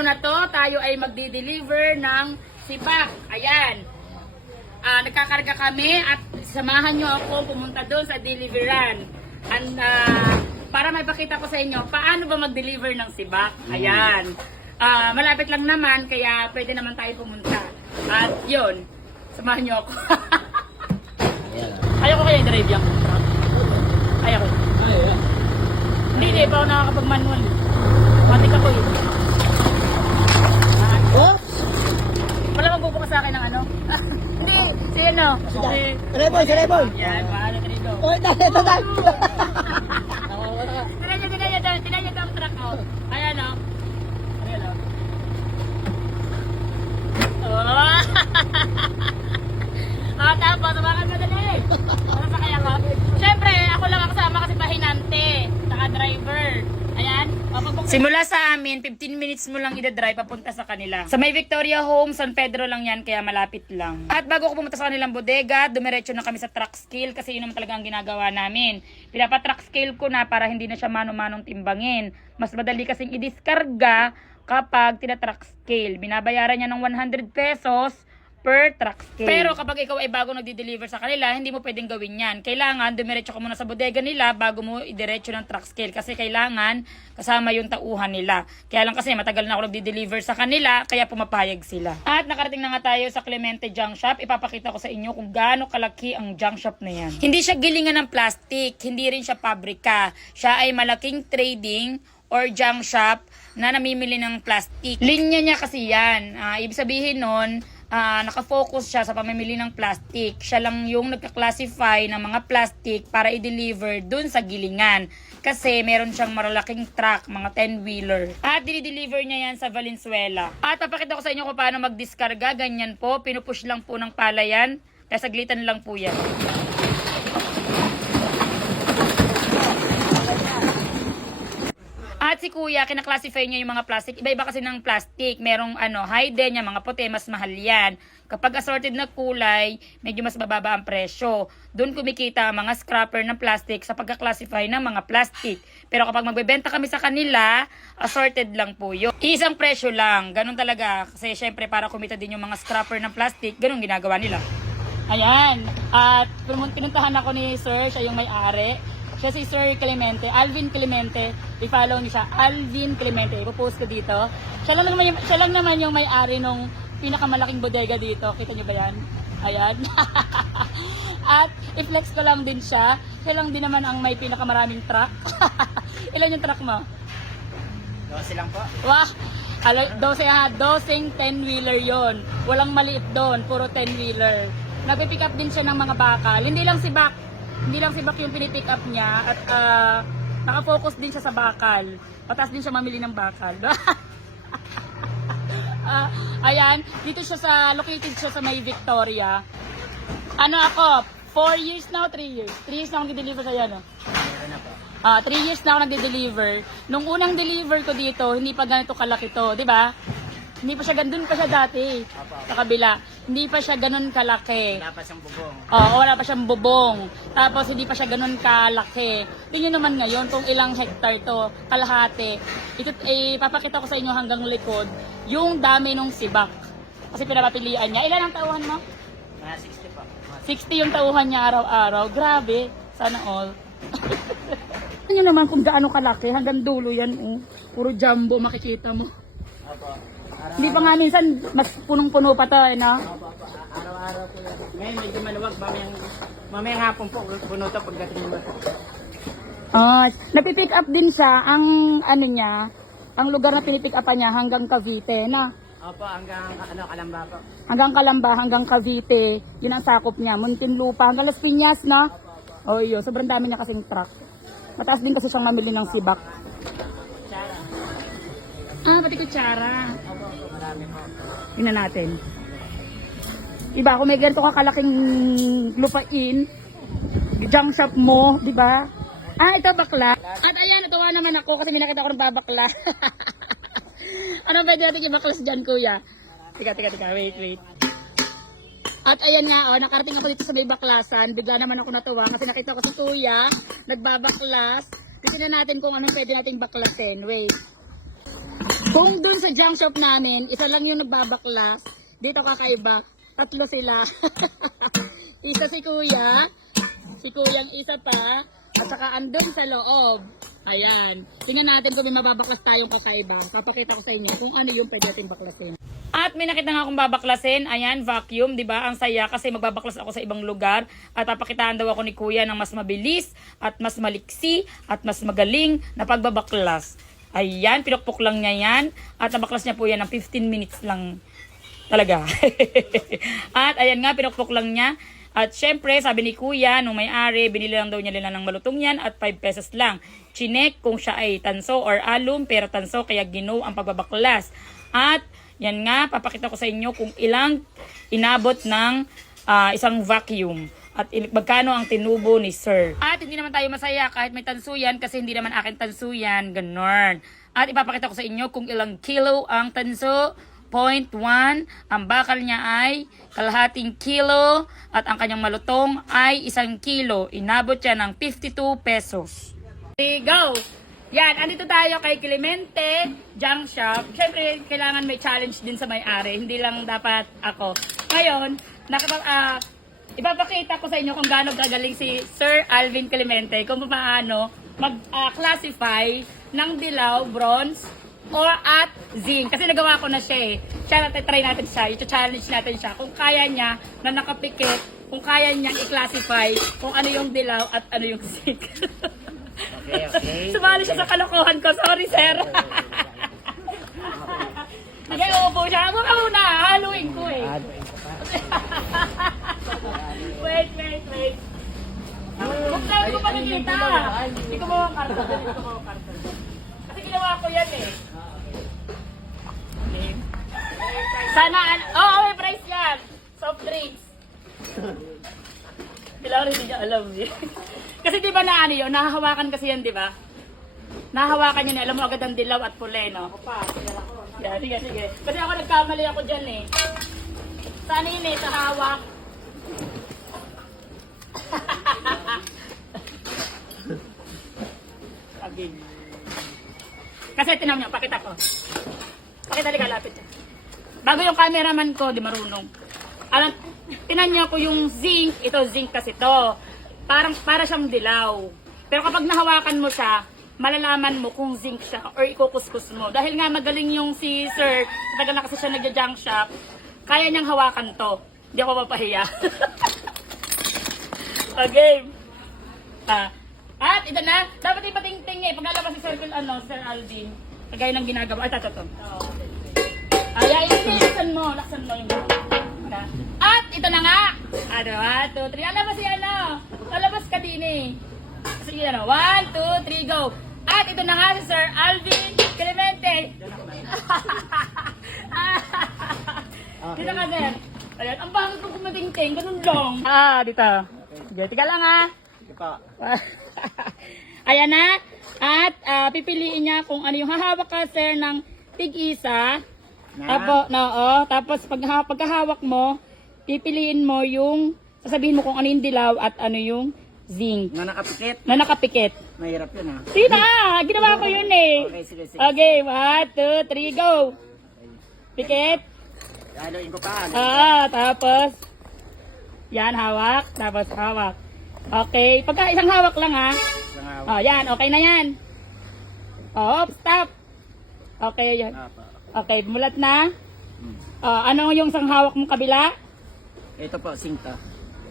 araw na to, tayo ay magdi-deliver ng sibak. Ayan. Nagkakarga kami at samahan nyo ako pumunta doon sa deliveran. And, para may pakita ko sa inyo, paano ba mag-deliver ng sibak? Ayan. Malapit lang naman, kaya pwede naman tayo pumunta. At yun, samahan nyo ako. Ayaw ko kaya i-drive yung truck. Ayaw ko. Hindi, pa ako nakakapag-manual. Matik ako yun. Wala magbubukas sa akin ng ano? Hindi, si ano? Reboy. Yan, paano ka dito? Oy, tatay. Tinan nyo ang truck ko. Ayan o. Ayan o. Tapos, bakit madali? Ano sa kaya ko? Siyempre, ako lang ang kasama kasi pahinante. Saka driver. Ayan. Simula sa amin, 15 minutes mo lang ida-drive papunta sa kanila. Sa may Victoria Home, San Pedro lang yan, kaya malapit lang. At bago ko pumunta sa kanilang bodega, dumiretso na kami sa truck scale kasi yun naman talaga ang ginagawa namin. Pinapa-truck scale ko na para hindi na siya mano-manong timbangin. Mas madali kasing i-diskarga kapag tina-truck scale. Binabayaran niya ng 100 pesos per truck scale. Pero kapag ikaw ay bago nagdi-deliver sa kanila, hindi mo pwedeng gawin yan. Kailangan dumiretso ka muna sa bodega nila bago mo idiretso ng truck scale. Kasi kailangan kasama yung tauhan nila. Kaya lang kasi matagal na ako nagdi-deliver sa kanila, kaya pumapayag sila. At nakarating na nga tayo sa Clemente Junk Shop. Ipapakita ko sa inyo kung gaano kalaki ang junk shop na yan. Hindi siya gilingan ng plastic, hindi rin siya pabrika. Siya ay malaking trading or junk shop na namimili ng plastic. Linya niya kasi yan. Ibig sabihin nun, nakafocus siya sa pamimili ng plastic. Siya lang yung nagka-classify ng mga plastic para i-deliver dun sa gilingan. Kasi meron siyang malalaking truck, mga 10-wheeler. At dinideliver niya yan sa Valenzuela. At papakita ko sa inyo kung paano mag-diskarga. Ganyan po, pinupush lang po ng pala yan. Kaya saglitan lang po yan. At si kuya, kinaklasify niya yung mga plastic. Iba-iba kasi ng plastic. Merong high-den niya, mga puti, mas mahal yan. Kapag assorted na kulay, medyo mas bababa ang presyo. Doon kumikita ang mga scrapper ng plastic sa pagka-classify ng mga plastic. Pero kapag magbebenta kami sa kanila, assorted lang po yun. Isang presyo lang. Ganun talaga. Kasi syempre para kumita din yung mga scrapper ng plastic, ganun ginagawa nila. Ayan. At pinuntahan ako ni Sir, siya yung may-ari. Siya si Sir Clemente, Alvin Clemente. I-follow niyo siya, Alvin Clemente. Ipo-post ko dito. Siya lang naman yung may-ari nung pinakamalaking bodega dito. Kita niyo ba yan? Ayan. At i-flex ko lang din siya. Siya lang din naman ang may pinakamaraming truck. Ilan yung truck mo? 12 lang po. Wah! 12 10-wheeler yon. Walang maliit doon, puro 10-wheeler. Nagpipick up din siya ng mga bakal. Hindi lang si Bak yung pinipick up niya at nakafocus din siya sa bakal. Patas din siya mamili ng bakal. Ayan, dito siya located siya sa may Victoria. Ako, 4 years now, 3 years. 3 years na akong nag-deliver sa yan. 3 years na ako nag-deliver. Nung unang deliver ko dito, hindi pa ganito kalaki to, di ba? Hindi pa siya, ganun pa siya dati. Sa kabila. Hindi pa siya ganun kalaki. Wala pa siyang bubong. Oo, wala pa siyang bubong. Tapos hindi pa siya ganun kalaki. Tingnan naman ngayon kung ilang hektar to, kalahati. Ito, papakita ko sa inyo hanggang likod, yung dami ng sibak. Kasi pinapapilian niya. Ilan ang tauhan mo? 60 po. 60 yung tauhan niya araw-araw. Grabe. Sana all. Tingnan naman kung gaano kalaki. Hanggang dulo yan. Puro jumbo makikita mo. Opo. Hindi pa nga minsan, mas punong-puno pa to, no? Araw-araw po yan. Ngayon medyo maluwag. Mamayang hapon po. Puno to pagdating mo. Napipick up din siya. Ang ang lugar na pinipick upan niya hanggang Cavite, na? Opo, hanggang Calamba po. Hanggang Calamba, hanggang Cavite. Yun ang sakop niya. Muntinlupa, hanggang Las Piñas, na? O yun, sobrang dami niya kasing truck. Mataas din kasi siyang mamili ng sibak. Pati kutsara. Opo, marami po. Tingnan natin. Diba, kung may ganito kakalaking lupain, junk shop mo, diba? Ito bakla. At ayan, natuwa naman ako kasi nilakita ko ng babakla. Ano pwede natin ibaklas dyan, kuya? Tika, wait. At ayan nga, nakarating ako dito sa may baklasan. Bigla naman ako natuwa kasi nakita ko si kuya, nagbabaklas. Tignan natin kung anong pwede nating baklasin. Wait. Kung dun sa junk shop namin, isa lang yung nagbabaklas, dito kakaiba, 3 sila. Isa si kuya, si kuyang isa pa, at saka andun sa loob. Ayan. Tingnan natin kung may mababaklas tayong kakaiba. Papakita ko sa inyo kung ano yung pwede natin baklasin. At may nakita nga akong babaklasin. Ayan, vacuum, di ba? Ang saya kasi magbabaklas ako sa ibang lugar. At papakitaan daw ako ni kuya ng mas mabilis, at mas maliksi, at mas magaling na pagbabaklas. Ayan, pinukpok lang niya yan. At nabaklas niya po yan ng 15 minutes lang talaga. At ayan nga, pinukpok lang niya. At syempre, sabi ni kuya, nung may-ari, binili lang daw niya nila ng malutong yan at 5 pesos lang. Chinek kung siya ay tanso or alum, pero tanso, kaya ginaw ang pagbabaklas. At yan nga, papakita ko sa inyo kung ilang inabot ng isang vacuum. At magkano ang tinubo ni sir. At hindi naman tayo masaya kahit may tanso yan kasi hindi naman akin tanso yan. Ganon. At ipapakita ko sa inyo kung ilang kilo ang tanso. 0.1, ang bakal niya ay kalahating kilo at ang kanyang malutong ay 1 kilo. Inabot siya ng 52 pesos. Okay, go! Yan, andito tayo kay Clemente Junk Shop. Siyempre, kailangan may challenge din sa may-ari. Hindi lang dapat ako. Ngayon, ipapakita ko sa inyo kung gaano gagaling si Sir Alvin Clemente kung paano mag-classify ng dilaw, bronze, or at zinc. Kasi nagawa ko na siya eh. Siya natin, try natin siya. I-challenge natin siya. Kung kaya niya na nakapikit, kung kaya niya i-classify kung ano yung dilaw at ano yung zinc. Okay. Sumali siya sa kalokohan ko. Sorry, sir. Nag-uupo siya. Ako ka muna. Haluin ko eh. Wait. Kung saan ko pa nakita. Hindi ko mawang karton. Kasi ginawa ko yan eh. Sana, may price yan. Soft drinks. Kailangan rin niya alam eh. Kasi di ba na ano yun, nahahawakan kasi yan, di ba? Nahahawakan yun, alam mo agad ang dilaw at pule, no? Sige. Kasi ako nagkamali ako dyan eh. Sa ano yun eh, sa hawak. Okay. Kasi tinam niyo, pakita ko. Pakita liga, lapit siya. Bago yung cameraman ko, di marunong. Alam, tinan niyo ko yung zinc, ito zinc kasi to. Para siyang dilaw. Pero kapag nahawakan mo siya, malalaman mo kung zinc siya or ikukuskus mo. Dahil nga magaling yung si sir, tagal na kasi siya nagja-junk shop, kaya niyang hawakan to. Hindi ako mapahiya. Okay. At ito na, dapat ipatingting eh. Paglalabas si Sir Alvin, kagaya ng ginagawa. Ay, ito. Ayan, laksan mo yung At ito na nga. 1, 2, 3. Alabas si Alabas ka din eh. Sige 1, 2, 3, go. At ito na nga si Sir Alvin Clemente. Dito ka, sir. Ayan, ang bakit kong kumatingting. Ganun lang. Dito. Sige, tika lang Sige pa. Ayan na. At pipiliin niya kung ano yung hahawak ka, sir, ng tig-isa. Tapos pagkahawak mo, pipiliin mo yung, sasabihin mo kung ano yung dilaw at ano yung zinc. Na nakapikit. Na nakapikit. Mahirap yun ha. Sina! Ginawa ko yun eh. Okay, sige. Okay, 1, 2, 3, go! Pikit. Haluin ko pa. Tapos, yan, hawak. Tapos, hawak. Okay, pagka isang hawak lang ha. Yan, okay na yan. Stop. Okay, yan. Okay, mulat na. Ano yung isang hawak mong kabila? Ito po, singta.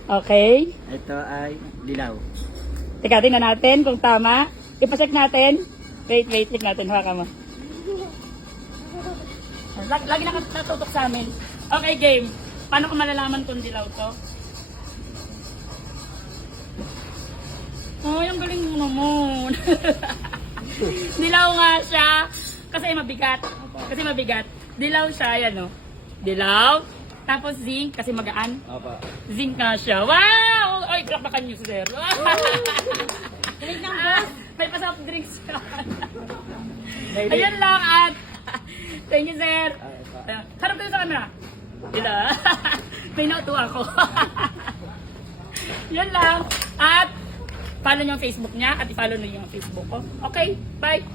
Okay. Ito ay dilaw. Teka, tingnan natin kung tama. Ipacheck natin. Wait, check natin. Hawakan mo. Lagi nakatutok sa amin. Okay, game. Paano ko malalaman kung dilaw to? Oh, yung galing mo naman. Dilaw nga siya. Kasi mabigat. Dilaw siya, yan o. Dilaw. Tapos zinc, kasi magaan. Zinc nga siya. Wow! Ay, plakpakan niyo, sir. May pa-soft drinks siya. Ayan lang at thank you, sir. Harap tayo sa camera. Dito. May nauto ako. Yun lang. At follow niyo ang Facebook niya at i-follow niyo yung Facebook ko. Okay, bye.